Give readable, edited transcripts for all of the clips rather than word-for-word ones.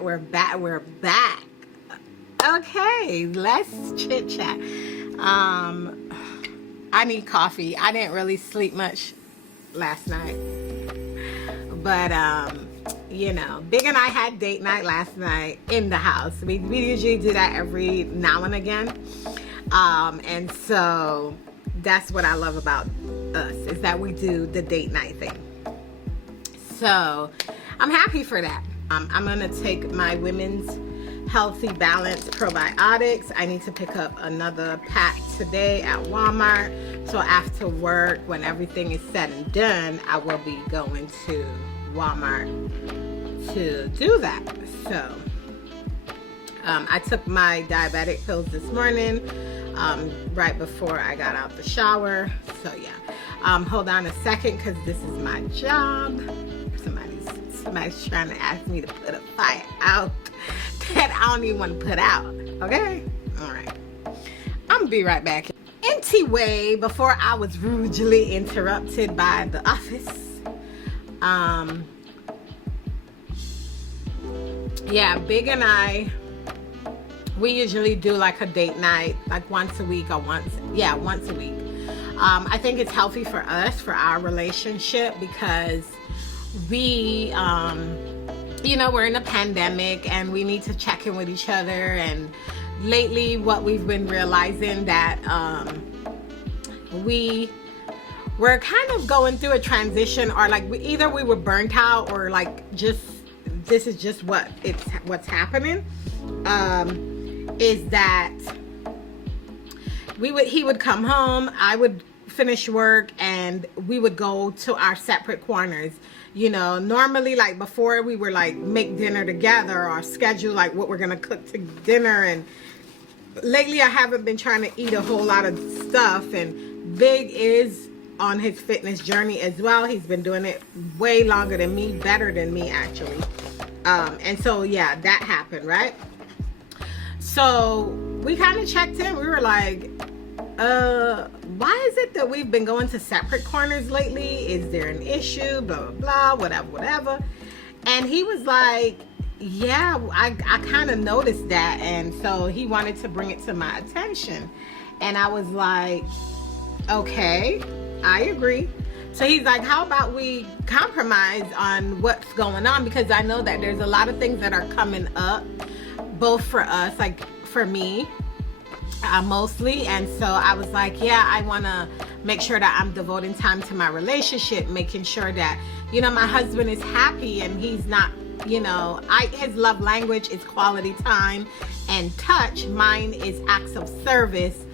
we're back. Okay, let's chit chat. I need coffee. I didn't really sleep much last night, but you know, Big and I had date night last night in the house. We usually do that every now and again, and so that's what I love about us, is that we do the date night thing. So I'm happy for that. I'm gonna take my Women's Healthy Balance probiotics. I need to pick up another pack today at Walmart. So after work, when everything is said and done, I will be going to Walmart to do that. So I took my diabetic pills this morning, right before I got out the shower. So yeah, hold on a second, because this is my job. Somebody's trying to ask me to put a fire out that I don't even want to put out. Okay? All right. I'm gonna be right back. Anyway, before I was rudely interrupted by the office, yeah, Big and I, we usually do like a date night, like once a week or once a week. I think it's healthy for us, for our relationship, because we, you know, we're in a pandemic and we need to check in with each other. And lately what we've been realizing that we're kind of going through a transition, or like either we were burnt out, or like just this is just what's happening, is that he would come home, I would finish work, and we would go to our separate corners. You know, normally, like before, we were like make dinner together or schedule like what we're gonna cook to dinner. And lately I haven't been trying to eat a whole lot of stuff, and Big is on his fitness journey as well. He's been doing it way longer than me, better than me actually. And so yeah, that happened, right? So we kind of checked in. We were like, why is it that we've been going to separate corners lately? Is there an issue? Blah, blah, blah, whatever. And he was like, yeah, I kind of noticed that. And so he wanted to bring it to my attention. And I was like, okay, I agree. So he's like, how about we compromise on what's going on? Because I know that there's a lot of things that are coming up, both for us, like for me, mostly. And so I was like, yeah, I want to make sure that I'm devoting time to my relationship, making sure that, you know, my husband is happy and he's not, you know, his love language is quality time and touch. Mine is acts of service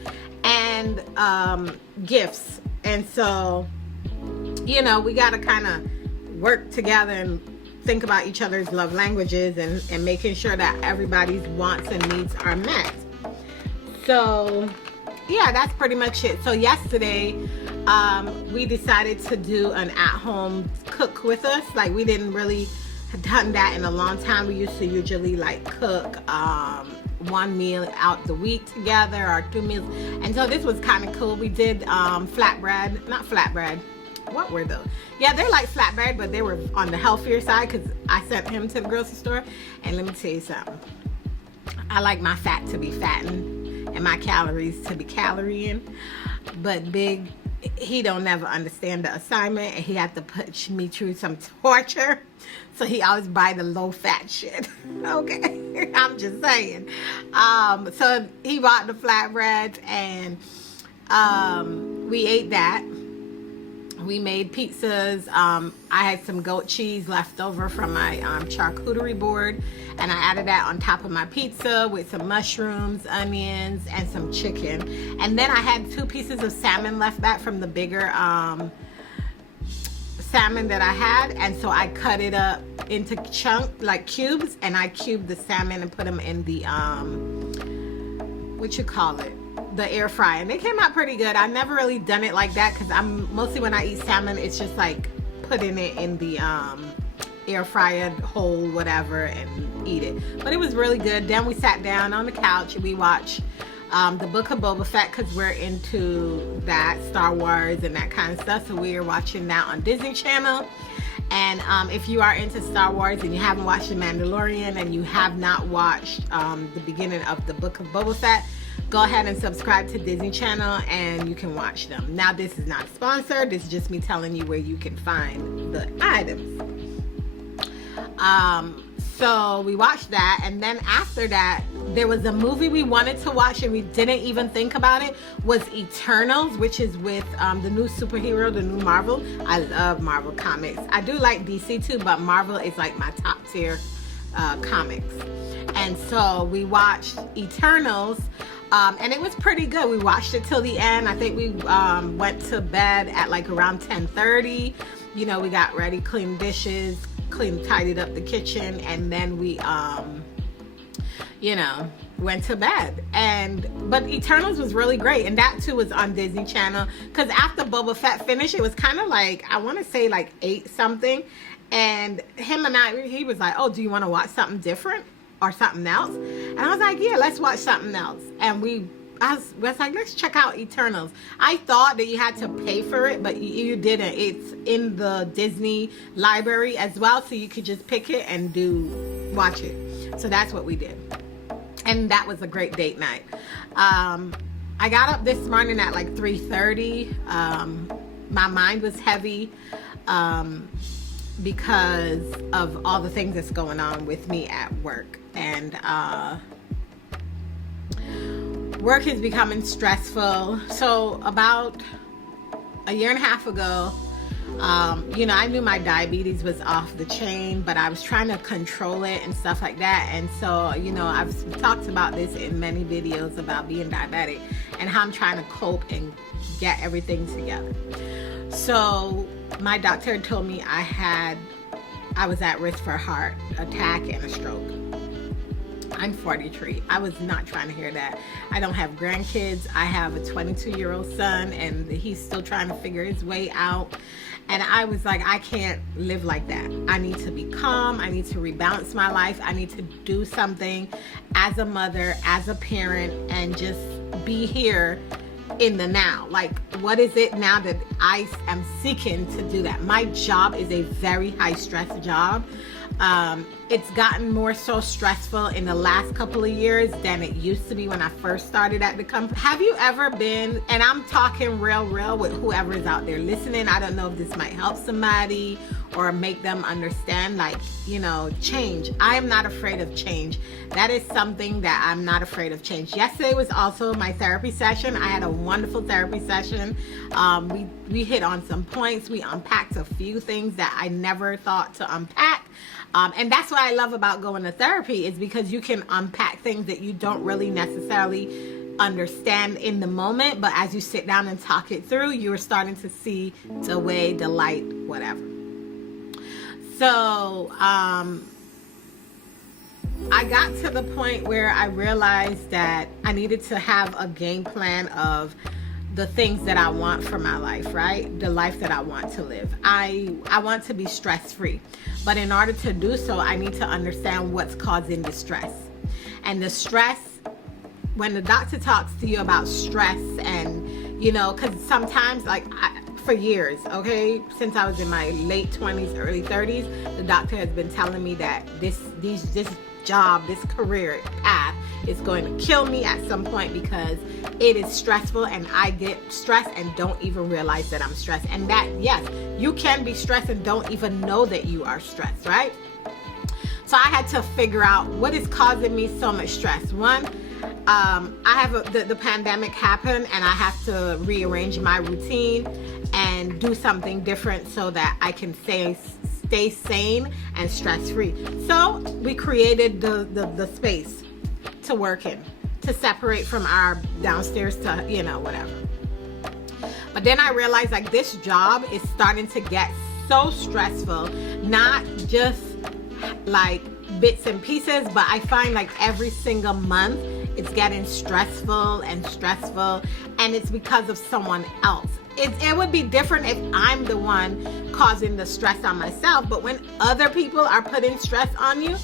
and gifts. And so, you know, we got to kind of work together and think about each other's love languages, and making sure that everybody's wants and needs are met. So yeah, that's pretty much it. So yesterday, we decided to do an at-home cook with us. Like, we didn't really have done that in a long time. We used to usually like cook one meal out the week together, or 2 meals. And so this was kind of cool. We did not flatbread. What were those? Yeah, they're like flatbread, but they were on the healthier side, because I sent him to the grocery store. And let me tell you something. I like my fat to be fattened and my calories to be calorying. But Big, he don't never understand the assignment, and he had to push me through some torture. So he always buy the low fat shit. Okay, I'm just saying. So he bought the flatbreads, and we ate that. We made pizzas. I had some goat cheese left over from my charcuterie board, and I added that on top of my pizza with some mushrooms, onions, and some chicken. And then I had 2 pieces of salmon left back from the bigger salmon that I had, and so I cut it up into like cubes, and I cubed the salmon and put them in the the air fryer, and they came out pretty good. I've never really done it like that, because I'm mostly, when I eat salmon, it's just like putting it in the air fryer whole, whatever, and eat it. But it was really good. Then we sat down on the couch and we watched the Book of Boba Fett, because we're into that, Star Wars and that kind of stuff. So we are watching that on Disney Channel. And if you are into Star Wars and you haven't watched The Mandalorian and you have not watched the beginning of the Book of Boba Fett, go ahead and subscribe to Disney Channel and you can watch them. Now, this is not sponsored. This is just me telling you where you can find the items. So we watched that, and then after that, there was a movie we wanted to watch and we didn't even think about it, was Eternals, which is with the new superhero, the new Marvel. I love Marvel comics. I do like DC too, but Marvel is like my top tier comics. And so we watched Eternals, and it was pretty good. We watched it till the end. I think we went to bed at like around 10:30. You know, we got ready, cleaned dishes, tidied up the kitchen, and then we you know, went to bed. But Eternals was really great, and that too was on Disney Channel, because after Boba Fett finished, it was kind of like, I want to say like 8 something, and he was like, oh, do you want to watch something different or something else? And I was like, yeah, let's watch something else. And I was like, let's check out Eternals. I thought that you had to pay for it, but you didn't. It's in the Disney library as well, so you could just pick it and watch it. So that's what we did. And that was a great date night. I got up this morning at like 3:30. My mind was heavy because of all the things that's going on with me at work. And work is becoming stressful. So about a year and a half ago, you know, I knew my diabetes was off the chain, but I was trying to control it and stuff like that. And so, you know, I've talked about this in many videos about being diabetic and how I'm trying to cope and get everything together. So my doctor told me I was at risk for a heart attack and a stroke. I'm 43. I was not trying to hear that. I don't have grandkids. I have a 22-year-old son, and he's still trying to figure his way out. And I was like, I can't live like that. I need to be calm. I need to rebalance my life. I need to do something as a mother, as a parent, and just be here in the now. Like, what is it now that I am seeking to do that? My job is a very high stress job. It's gotten more so stressful in the last couple of years than it used to be when I first started at the company. Have you ever been, and I'm talking real with whoever is out there listening, I don't know if this might help somebody or make them understand, like, you know, change. I am not afraid of change. That is something that I'm not afraid of change. Yesterday was also my therapy session. I had a wonderful therapy session. We hit on some points. We unpacked a few things that I never thought to unpack. And that's what I love about going to therapy, is because you can unpack things that you don't really necessarily understand in the moment, but as you sit down and talk it through, you're starting to see the way, the light, whatever. So I got to the point where I realized that I needed to have a game plan of the things that I want for my life, right? The life that I want to live. I want to be stress-free. But in order to do so, I need to understand what's causing the stress. And the stress, when the doctor talks to you about stress, and, you know, because sometimes, like, for years, okay, since I was in my late 20s, early 30s, the doctor has been telling me that this job, this career path is going to kill me at some point because it is stressful, and I get stressed and don't even realize that I'm stressed. And that, yes, you can be stressed and don't even know that you are stressed, right? So I had to figure out what is causing me so much stress. One, I have the pandemic happened, and I have to rearrange my routine and do something different so that I can stay sane and stress-free. So we created the space to work in, to separate from our downstairs to, you know, whatever. But then I realized, like, this job is starting to get so stressful, not just like bits and pieces, but I find like every single month it's getting stressful, and it's because of someone else. It would be different if I'm the one causing the stress on myself, but when other people are putting stress on you,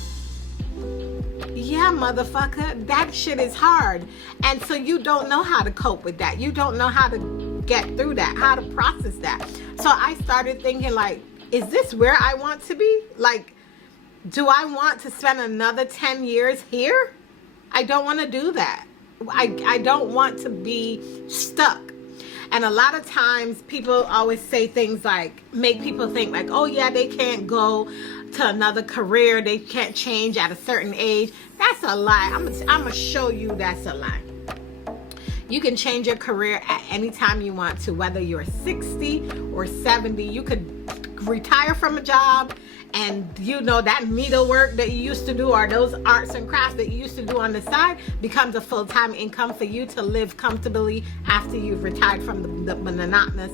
yeah, motherfucker, that shit is hard. And so you don't know how to cope with that. You don't know how to get through that, how to process that. So I started thinking, like, is this where I want to be? Like, do I want to spend another 10 years here? I don't want to do that. I don't want to be stuck. And a lot of times people always say things like, make people think like, oh yeah, they can't go to another career. They can't change at a certain age. That's a lie. I'm going to show you that's a lie. You can change your career at any time you want to, whether you're 60 or 70. You could retire from a job, and you know that needlework that you used to do, or those arts and crafts that you used to do on the side, becomes a full-time income for you to live comfortably after you've retired from the monotonous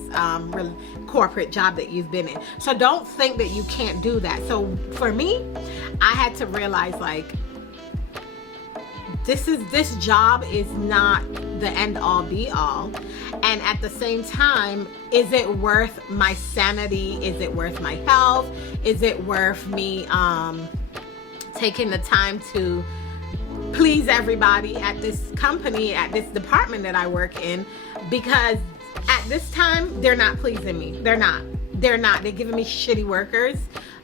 corporate job that you've been in. So don't think that you can't do that. So for me, I had to realize, like, this job is not the end all be all, and at the same time, is it worth my sanity? Is it worth my health? Is it worth me taking the time to please everybody at this company, at this department that I work in? Because at this time, they're not pleasing me. They're not. They're giving me shitty workers.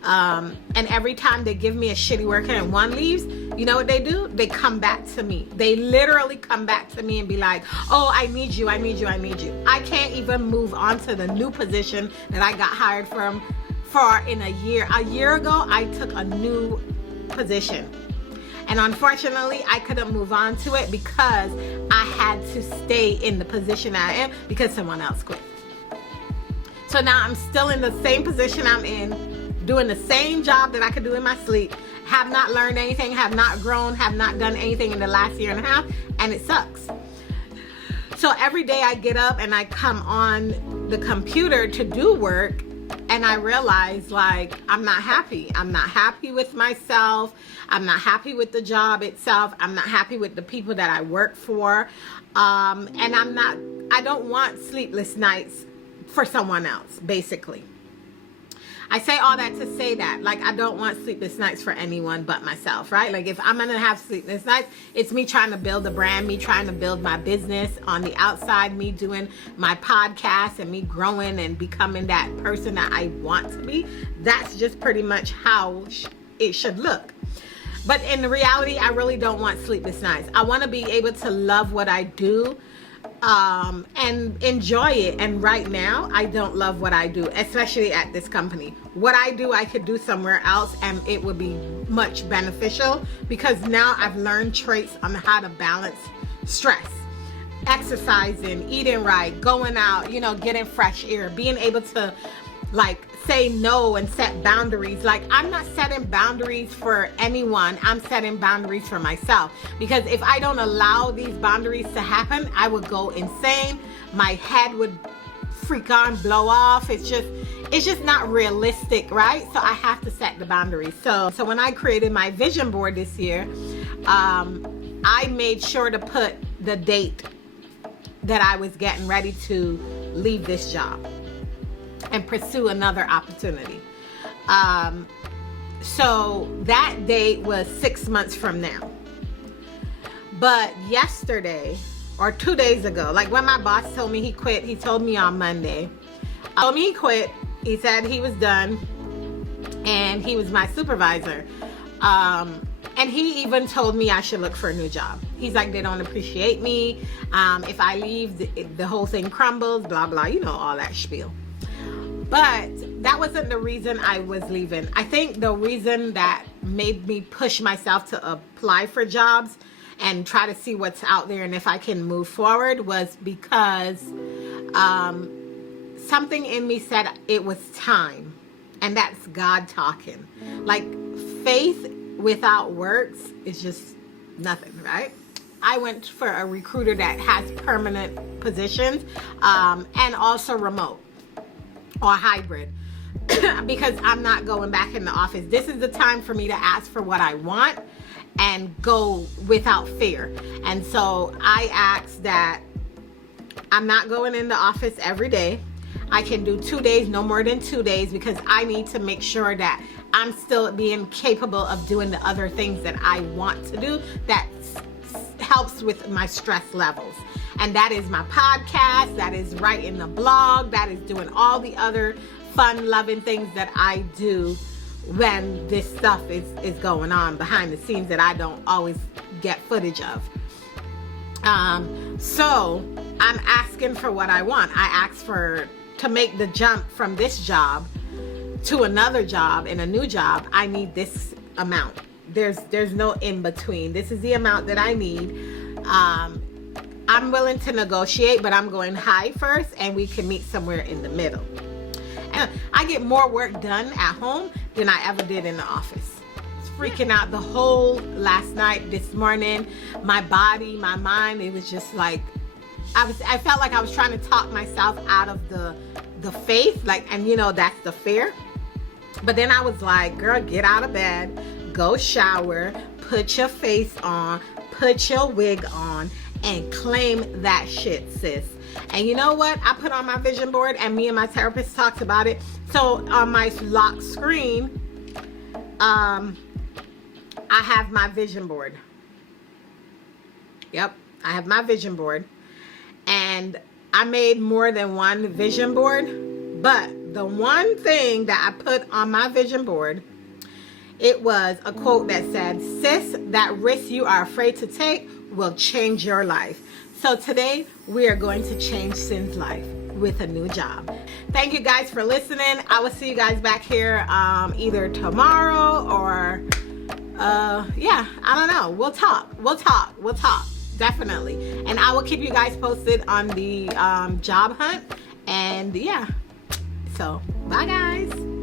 And every time they give me a shitty worker and one leaves, you know what they do? They come back to me. They literally come back to me and be like, oh, I need you. I can't even move on to the new position that I got hired for in a year. A year ago, I took a new position. And unfortunately, I couldn't move on to it because I had to stay in the position I am because someone else quit. So now I'm still in the same position I'm in, doing the same job that I could do in my sleep, have not learned anything, have not grown, have not done anything in the last year and a half, and it sucks. So every day I get up and I come on the computer to do work, and I realize, like, I'm not happy. I'm not happy with myself. I'm not happy with the job itself. I'm not happy with the people that I work for. And I don't want sleepless nights for someone else, basically. I say all that to say that, like, I don't want sleepless nights for anyone but myself, right? Like, if I'm gonna have sleepless nights, it's me trying to build a brand, me trying to build my business on the outside, me doing my podcast and me growing and becoming that person that I want to be. That's just pretty much how it should look. But in reality, I really don't want sleepless nights. I want to be able to love what I do, and enjoy it. And right now, I don't love what I do, especially at this company. What I do, I could do somewhere else and it would be much beneficial, because now I've learned traits on how to balance stress, exercising, eating right, going out, getting fresh air, being able to, like, say no and set boundaries. Like, I'm not setting boundaries for anyone. I'm setting boundaries for myself, because if I don't allow these boundaries to happen, I would go insane. My head would freak on, blow off. It's just not realistic, right? So I have to set the boundaries. So when I created my vision board this year, I made sure to put the date that I was getting ready to leave this job and pursue another opportunity. So that date was 6 months from now. But yesterday, or 2 days ago, like when my boss told me he quit, he told me on Monday. He told me he quit. He said he was done, and he was my supervisor. And he even told me I should look for a new job. He's like, they don't appreciate me. If I leave, the whole thing crumbles, blah, blah, all that spiel. But that wasn't the reason I was leaving. I think the reason that made me push myself to apply for jobs and try to see what's out there and if I can move forward was because something in me said it was time. And that's God talking. Like, faith without works is just nothing, right? I went for a recruiter that has permanent positions, and also remote or hybrid, because I'm not going back in the office. This is the time for me to ask for what I want and go without fear. And so I asked that I'm not going in the office every day. I can do 2 days, no more than 2 days, because I need to make sure that I'm still being capable of doing the other things that I want to do that helps with my stress levels. And that is my podcast, that is writing the blog, that is doing all the other fun loving things that I do when this stuff is going on behind the scenes that I don't always get footage of. So I'm asking for what I want. I asked to make the jump from this job to another job and a new job. I need this amount. There's no in between. This is the amount that I need. I'm willing to negotiate, but I'm going high first, and we can meet somewhere in the middle. And I get more work done at home than I ever did in the office. Freaking out the whole last night, this morning, my body, my mind, it was just like I felt like I was trying to talk myself out of the faith, like, and you know, that's the fear. But then I was like, girl, get out of bed, go shower, put your face on, put your wig on, and claim that shit, sis. And you know what? I put on my vision board, and me and my therapist talked about it. So on my lock screen, I have my vision board. Yep, I have my vision board. And I made more than one vision board, but the one thing that I put on my vision board, it was a quote that said, sis, that risk you are afraid to take will change your life. So today we are going to change Syn's life with a new job. Thank you guys for listening. I will see you guys back here either tomorrow or yeah, I don't know. We'll talk definitely, and I will keep you guys posted on the job hunt. And yeah, so bye guys.